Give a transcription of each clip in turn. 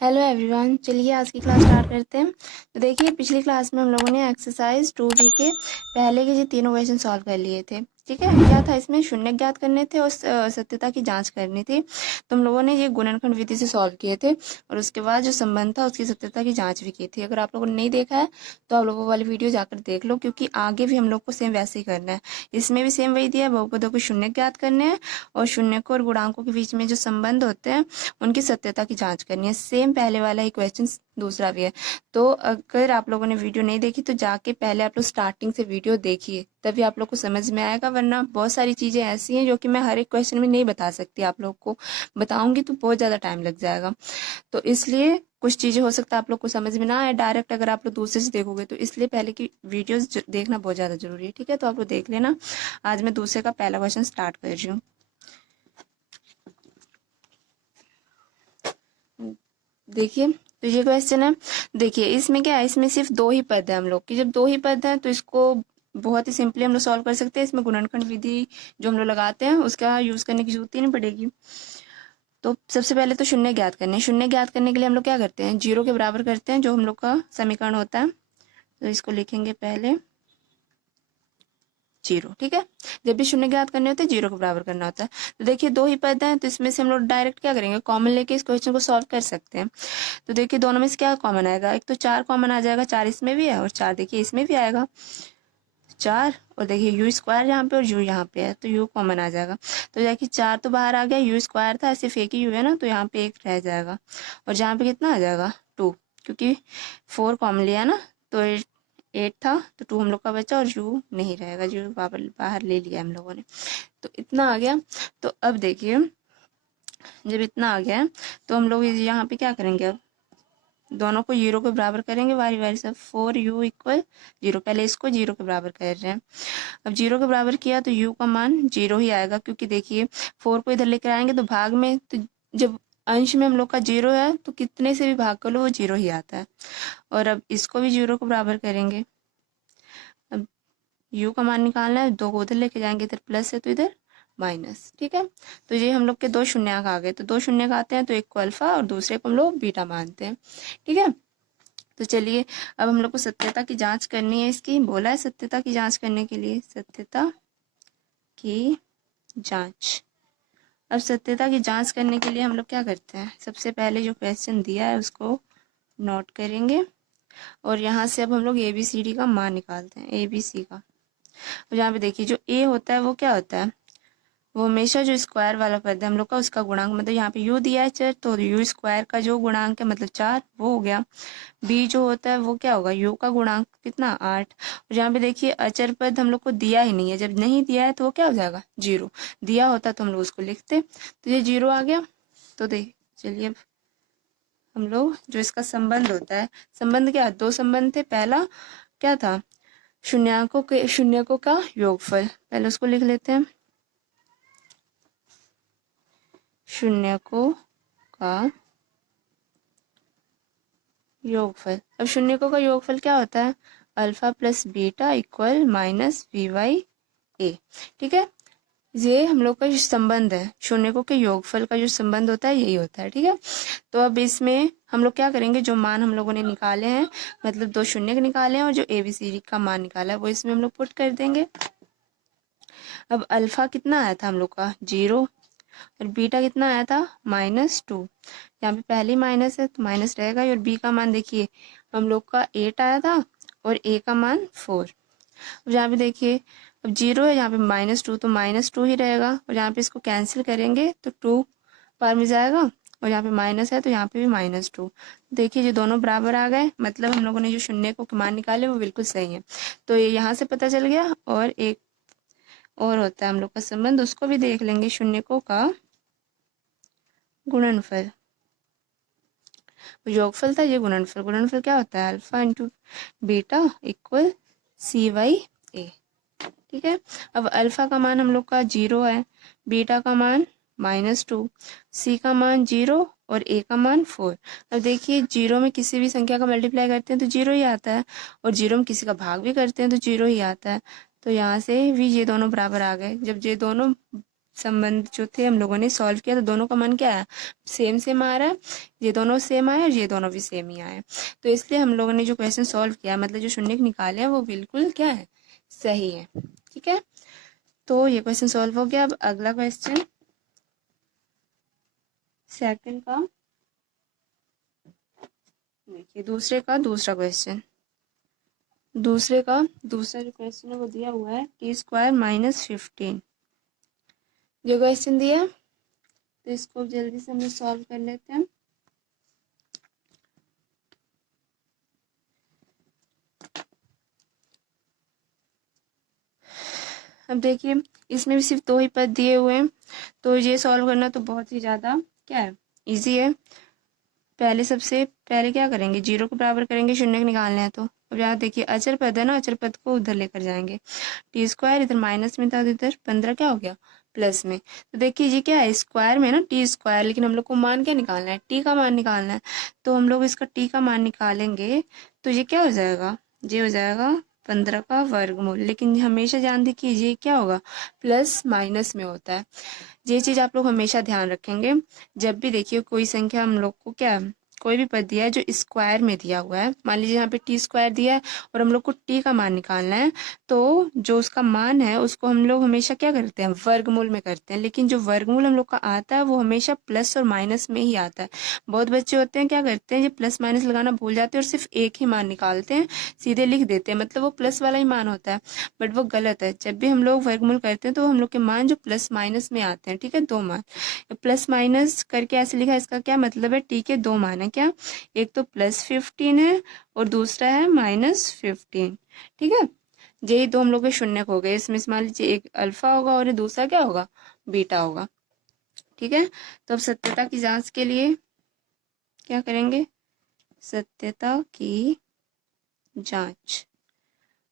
Hello everyone, चलिए आज की क्लास स्टार्ट करते हैं। तो देखिए, पिछली क्लास में हम लोगों ने एक्सरसाइज 2B के पहले के जो तीनों क्वेश्चन सॉल्व कर लिए थे। ठीक है, क्या था इसमें? शून्य ज्ञात करने थे और सत्यता की जांच करनी थी। तो हम लोगों ने ये गुणनखंड विधि से सॉल्व किए थे और उसके बाद जो संबंध था उसकी सत्यता की जांच भी की थी। अगर आप लोगों ने नहीं देखा है तो आप लोगों वाली वीडियो जाकर देख लो, क्योंकि आगे भी हम लोग को सेम वैसे ही करना है। इसमें भी सेम वही दिया है, बहुपदों को शून्य ज्ञात करने हैं और शून्य को और गुणांकों के बीच में जो संबंध होते हैं उनकी सत्यता की जांच करनी है। सेम पहले वाला ही क्वेश्चन दूसरा भी है। तो अगर आप लोगों ने वीडियो नहीं देखी तो जाके पहले आप लोग स्टार्टिंग से वीडियो देखिए, तभी आप लोग को समझ में आएगा। वरना बहुत सारी चीजें ऐसी हैं जो कि मैं हर एक क्वेश्चन में नहीं बता सकती, आप लोग को बताऊंगी तो बहुत ज्यादा टाइम लग जाएगा। तो इसलिए कुछ चीजें हो सकता है आप लोग को समझ में ना आए डायरेक्ट अगर आप लोग दूसरे से देखोगे, तो इसलिए पहले की वीडियोस देखना बहुत ज्यादा जरूरी है। ठीक है, तो आप लोग देख लेना। आज मैं दूसरे का पहला क्वेश्चन स्टार्ट कर रही हूँ। देखिए, तो ये क्वेश्चन है। देखिए, इसमें क्या है, इसमें सिर्फ दो ही पद है हम लोग की। जब दो ही पद है तो इसको बहुत ही सिंपली हम लोग सॉल्व कर सकते हैं। इसमें गुणनखंड विधि जो हम लोग लगाते हैं उसका यूज करने की जरूरत ही नहीं पड़ेगी। तो सबसे पहले तो शून्य ज्ञात करने हैं। शून्य ज्ञात करने के लिए हम लोग क्या करते हैं, जीरो के बराबर करते हैं, जो हम लोग का समीकरण होता है। तो इसको लिखेंगे पहले जीरो। ठीक है, जब भी शून्य ज्ञात करने होते हैं जीरो के बराबर करना होता है। तो देखिए, दो ही पद हैं तो इसमें से हम लोग डायरेक्ट क्या करेंगे, कॉमन लेके इस क्वेश्चन को सॉल्व कर सकते हैं। तो देखिए, दोनों में से क्या कॉमन आएगा, एक तो चार कॉमन आ जाएगा, चार इसमें भी है और चार देखिए इसमें भी आएगा चार। और देखिए यू स्क्वायर यहाँ पे और यू यहाँ पे है तो यू कॉमन आ जाएगा। तो देखिए चार तो बाहर आ गया, यू स्क्वायर था, सिर्फ एक ही यू है ना, तो यहाँ पे एक रह जाएगा। और जहाँ पे कितना आ जाएगा, टू, क्योंकि फोर कॉमन लिया ना, तो एट था तो टू हम लोग का बचा और यू नहीं रहेगा, यू बाहर ले लिया हम लोगों ने। तो इतना आ गया। तो अब देखिए, जब इतना आ गया है तो हम लोग यहाँ पे क्या करेंगे, अब दोनों को जीरो के बराबर करेंगे बारी बारी से। फोर यू इक्वल जीरो, पहले इसको जीरो के बराबर कर रहे हैं। अब जीरो के बराबर किया तो यू का मान जीरो ही आएगा, क्योंकि देखिए फोर को इधर लेकर आएंगे तो भाग में, तो जब अंश में हम लोग का जीरो है तो कितने से भी भाग कर लो वो जीरो ही आता है। और अब इसको भी जीरो के बराबर करेंगे। अब यू का मान निकालना है, दो को उधर लेके जाएंगे, इधर प्लस है तो इधर माइनस। ठीक है, तो ये हम लोग के दो शून्यक आ गए। तो दो शून्यक आते हैं तो एक को अल्फा और दूसरे को हम लोग बीटा मानते हैं। ठीक है, तो चलिए अब हम लोग को सत्यता की जांच करनी है। इसकी बोला है सत्यता की जांच करने के लिए, सत्यता की जांच। अब सत्यता की जांच करने के लिए हम लोग क्या करते हैं, सबसे पहले जो क्वेश्चन दिया है उसको नोट करेंगे और यहाँ से अब हम लोग ABCD का मान निकालते हैं, ABC का। और यहाँ पे देखिए, जो A होता है वो क्या होता है, वो हमेशा जो स्क्वायर वाला पद है हम लोग का उसका गुणांक, मतलब यहाँ पे u दिया है चर, तो u स्क्वायर का जो गुणांक है मतलब चार, वो हो गया। b जो होता है वो क्या होगा, u का गुणांक कितना, आठ। और यहाँ पे देखिए अचर पद हम लोग को दिया ही नहीं है, जब नहीं दिया है तो वो क्या हो जाएगा, जीरो। दिया होता तो हम लोग उसको लिखते, तो ये जीरो आ गया। तो देख चलिए, अब हम लोग जो इसका संबंध होता है, संबंध क्या, दो संबंध थे। पहला क्या था, शून्यकों का योगफल, पहले उसको लिख लेते हैं, शून्यकों का योगफल। अब शून्यकों का योगफल क्या होता है, alpha plus beta equal minus VY_A। ठीक है, ये हम लोग का जो संबंध है, शून्यकों के योगफल का जो संबंध होता है यही होता है। ठीक है, तो अब इसमें हम लोग क्या करेंगे, जो मान हम लोगों ने निकाले हैं, मतलब दो शून्य निकाले हैं और जो ABCD का मान निकाला है वो इसमें हम लोग पुट कर देंगे। अब अल्फा कितना आया था हम लोग का, जीरो, और बीटा कितना आया था, -2। यहाँ पे पहले माइनस है तो माइनस रहेगा ही। और बी का मान देखिए हम लोग का 8 आया था और ए का मान 4। अब यहाँ पे देखिए, अब जीरो है, यहाँ पे -2 तो -2 ही रहेगा। और यहाँ पे इसको कैंसिल करेंगे तो 2 पार में जाएगा और यहाँ पे माइनस है तो यहाँ पे भी -2। देखिए ये दोनों बराबर आ गए, मतलब हम लोगों ने जो शून्य को मान निकाले वो बिल्कुल सही है। तो ये यहाँ से पता चल गया। और एक और होता है हम लोग का संबंध, उसको भी देख लेंगे, शून्यकों का गुणनफल। योगफल था, ये गुणनफल। गुणनफल क्या होता है, alpha into beta equal CY_A। ठीक है, अब अल्फा का मान हम लोग का जीरो है, बीटा का मान -2, सी का मान जीरो और ए का मान 4। अब देखिए, जीरो में किसी भी संख्या का मल्टीप्लाई करते हैं तो जीरो ही आता है, और जीरो में किसी का भाग भी करते हैं तो जीरो ही आता है। तो यहाँ से भी ये दोनों बराबर आ गए। जब ये दोनों संबंध जो थे हम लोगों ने सॉल्व किया, तो दोनों का मान क्या है, सेम सेम आ रहा है, ये दोनों सेम आए और ये दोनों भी सेम ही आए। तो इसलिए हम लोगों ने जो क्वेश्चन सॉल्व किया, मतलब जो शून्य निकाले हैं वो बिल्कुल क्या है, सही है। ठीक है, तो ये क्वेश्चन सॉल्व हो गया। अब अगला क्वेश्चन सेकंड का देखिए, दूसरे का दूसरा क्वेश्चन, दूसरे का दूसरा जो क्वेश्चन है वो दिया हुआ है t² - 15 जो क्वेश्चन दिया है, तो इसको जल्दी से हम लोग सॉल्व कर लेते हैं। अब देखिए, इसमें भी सिर्फ दो ही पद दिए हुए हैं, तो ये सॉल्व करना तो बहुत ही ज़्यादा क्या है, इजी है। पहले सबसे पहले क्या करेंगे, जीरो को बराबर करेंगे, शून्य को निकालना है। तो अब यहाँ देखिए अचर पद है ना, अचर पद को उधर लेकर जाएंगे। t² इधर माइनस में था, इधर 15 क्या हो गया, प्लस में। तो देखिए ये क्या है, स्क्वायर में ना t², लेकिन हम लोग को मान क्या निकालना है, t का मान निकालना है। तो हम लोग इसका t का मान निकालेंगे, तो ये क्या हो जाएगा, ये हो जाएगा 15 का वर्गमूल। लेकिन हमेशा ध्यान देखिए ये क्या होगा, प्लस माइनस में होता है। ये चीज आप लोग हमेशा ध्यान रखेंगे। जब भी देखिए कोई संख्या हम लोग को क्या है, कोई भी पद दिया है जो स्क्वायर में दिया हुआ है, मान लीजिए यहाँ पे t² दिया है और हम लोग को t का मान निकालना है, तो जो उसका मान है उसको हम लोग हमेशा क्या करते हैं, वर्गमूल में करते हैं। लेकिन जो वर्गमूल हम लोग का आता है वो हमेशा प्लस और माइनस में ही आता है। बहुत बच्चे होते हैं क्या करते हैं, ये प्लस माइनस लगाना भूल जाते हैं और सिर्फ एक ही मान निकालते हैं, सीधे लिख देते हैं, मतलब वो प्लस वाला ही मान होता है। बट वो गलत है। जब भी हम लोग वर्गमूल करते हैं तो हम लोग के मान जो प्लस माइनस में आते हैं, ठीक है, दो मान। प्लस माइनस करके ऐसे लिखा है, इसका क्या मतलब है, टी के दो मान है क्या, एक तो +15 है और दूसरा है -15। ठीक है, यही दो हम लोग के शून्यक हो गए। इसमें से मान लीजिए एक अल्फा होगा और ये दूसरा क्या होगा, बीटा होगा। ठीक है, तो अब सत्यता की जांच के लिए क्या करेंगे, सत्यता की जांच।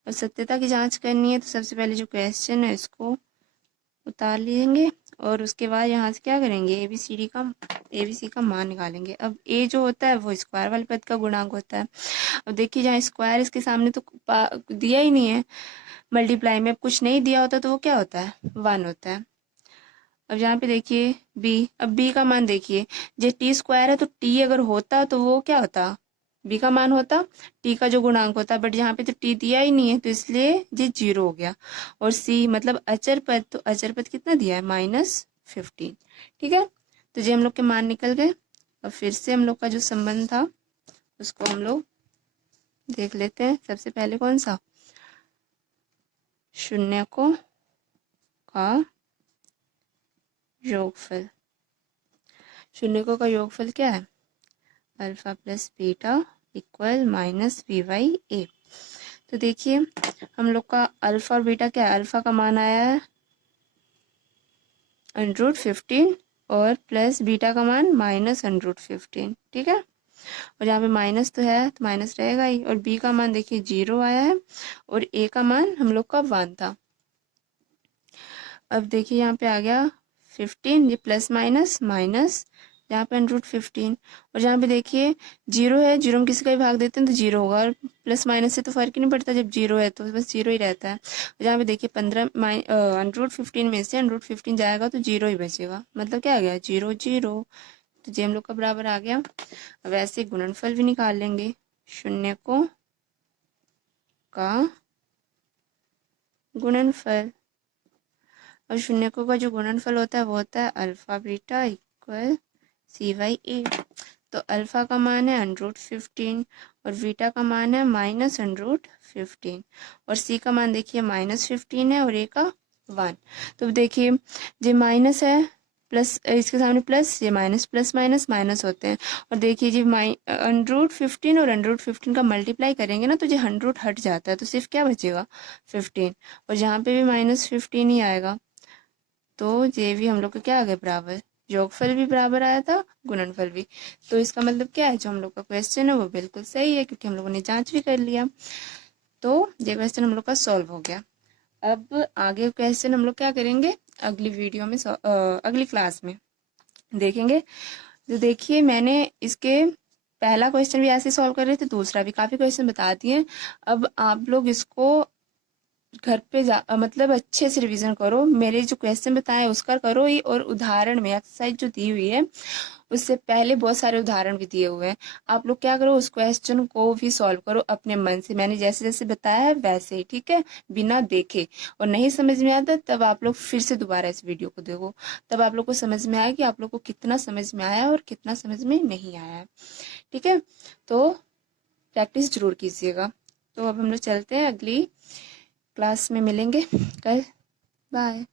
और सत्यता की जांच करनी है तो सबसे पहले जो क्वेश्चन है इसको उतार लेंगे और उसके बाद यहाँ से क्या करेंगे, एबीसी का मान निकालेंगे। अब ए जो होता है वो स्क्वायर वाले पद का गुणांक होता है। अब देखिए जहाँ स्क्वायर इसके सामने तो दिया ही नहीं है मल्टीप्लाई में, अब कुछ नहीं दिया होता तो वो क्या होता है, 1 होता है। अब यहाँ पे देखिए बी, अब बी का मान देखिए, जो t² है तो t अगर होता तो वो क्या होता, बी का मान होता, टी का जो गुणांक होता, बट यहाँ पे तो टी दिया ही नहीं है तो इसलिए ये 0 हो गया। और सी मतलब अचर पद, तो अचर पद कितना दिया है, -15। ठीक है, तो ये हम लोग के मान निकल गए। और फिर से हम लोग का जो संबंध था उसको हम लोग देख लेते हैं। सबसे पहले कौन सा, शून्यकों का योगफल। शून्यकों का योगफल क्या है, alpha plus beta equal -v/a। तो देखिए हम लोग का अल्फा और बीटा क्या है, अल्फा का मान आया है √15 और प्लस बीटा का मान -√15। ठीक है, और यहाँ पे माइनस तो है तो माइनस रहेगा ही। और बी का मान देखिए 0 आया है और ए का मान हम लोग का 1 था। अब देखिए यहाँ पे आ गया 15, ये प्लस माइनस माइनस, यहाँ पे √15। और जहाँ पे देखिए 0 है, 0 में किसी का भी भाग देते हैं तो 0 होगा, और प्लस माइनस से तो फर्क ही नहीं पड़ता, जब 0 है तो बस 0 ही रहता है। और जहाँ पे देखिए 15 √15 में से √15 जाएगा तो 0 ही बचेगा, मतलब क्या आ गया, 0 0। तो जे हम लोग का बराबर आ गया। अब ऐसे गुणनफल भी निकाल लेंगे, शून्यकों का गुणनफल। और शून्यकों का जो गुणनफल होता है वो होता है अल्फा बीटा इक्वल c/a। तो अल्फा का मान है √15 और बीटा का मान है -√15 और सी का मान देखिए -15 है और ए का 1। तो देखिए ये माइनस है, प्लस इसके सामने प्लस, ये माइनस, प्लस माइनस माइनस होते हैं। और देखिए जी √15 और √15 का मल्टीप्लाई करेंगे ना तो ये 100 हट जाता है, तो सिर्फ क्या बचेगा, 15। और जहाँ पे भी -15 ही आएगा तो ये भी हम लोग का क्या आ गया, बराबर। योगफल भी बराबर आया था, गुणनफल भी। तो इसका मतलब क्या है, जो हम लोग का क्वेश्चन है वो बिल्कुल सही है, क्योंकि हम लोगों ने जांच भी कर लिया। तो ये क्वेश्चन हम लोग का सॉल्व हो गया। अब आगे क्वेश्चन हम लोग क्या करेंगे, अगली वीडियो में अगली क्लास में देखेंगे। तो देखिए मैंने इसके पहला क्वेश्चन भी ऐसे सॉल्व कर रहे थे, दूसरा भी काफ़ी क्वेश्चन बता दिए। अब आप लोग इसको घर पे मतलब अच्छे से रिवीजन करो, मेरे जो क्वेश्चन बताए उसका करो ही, और उदाहरण में एक्सरसाइज जो दी हुई है उससे पहले बहुत सारे उदाहरण भी दिए हुए हैं, आप लोग क्या करो उस क्वेश्चन को भी सॉल्व करो अपने मन से, मैंने जैसे जैसे बताया है वैसे ही, ठीक है, बिना देखे। और नहीं समझ में आता तब आप लोग फिर से दोबारा इस वीडियो को देखो, तब आप लोग को समझ में आया कि आप लोग को कितना समझ में आया और कितना समझ में नहीं आया है, ठीक है। तो प्रैक्टिस जरूर कीजिएगा। तो अब हम लोग चलते हैं, अगली क्लास में मिलेंगे कल। बाय।